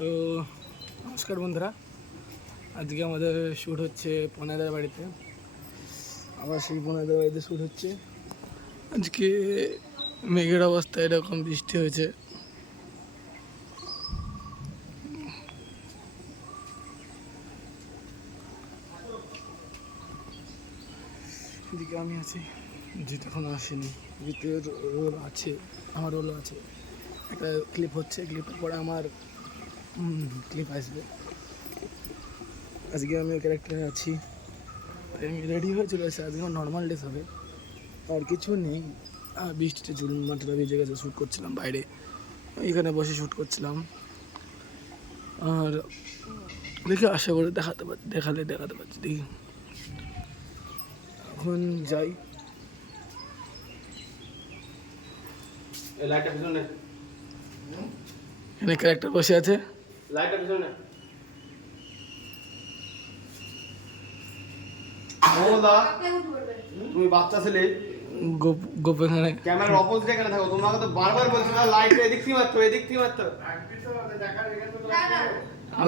তো নমস্কার বন্ধুরা, আজকে আমাদের শ্যুট হচ্ছে পনেদার বাড়িতে। আবার সেই পনেদার বাড়িতে শ্যুট হচ্ছে। আজকে মেঘের অবস্থা এরকম, বৃষ্টি হয়েছে। এদিকে আমি আছি, জিত এখনো আসেনি। জিতের রোল আছে, আমার রোলও আছে। একটা ক্লিপ হচ্ছে, ক্লিপের পরে আমার ক্লিপ আসবে। আজকে আমি ক্যারেক্টারে আছি, আমি রেডি হয়ে চলে আসছি। আজকে নর্মাল ডেস হবে, আর কিছু নেই। বৃষ্টিতে চুল মাথাটা ভিজে গেছে, শ্যুট করছিলাম বাইরে, এখানে বসে শ্যুট করছিলাম। আর দেখি আশা করে দেখাতে পারছি। দেখি এখন যাই। এখানে ক্যারেক্টার বসে আছে। তুমি বাচ্চা ছেলে, গোপ এখানে ক্যামেরার অপোজিটে কেন থাকো? তোমাকে তো বারবার বলছি না, লাইট এদিক থেকে মারতো, এদিক থেকে মারতো।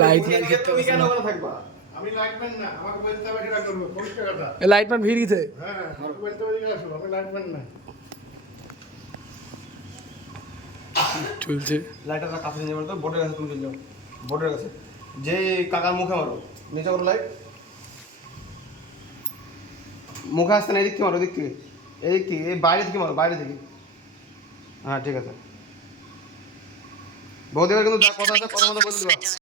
লাইট তুমি কেন ওখানে থাকবা? আমি লাইটম্যান না, আমাকে বলতে হবে কিনা করবো পরিষ্কার কথা। লাইটম্যান ভিড় গেছে। হ্যাঁ, আমাকে বলতে হবে কিনা আসো, আমি লাইটম্যান না। চলছে লাইটটা কাছে নিয়ে মারতো, বোর্ডের কাছে তুমি চলে যাও, বোর্ডের কাছে যে কাকার মুখে মারো, নিচে করো লাইট, মুখে আসতে না, এদিক থেকে মারো, এদিক থেকে, এদিক থেকে, এই বাইরে থেকে মারো, বাইরে থেকে। হ্যাঁ ঠিক আছে বৌদি, কিন্তু কথা আছে, কথা মতো বলে দিবা।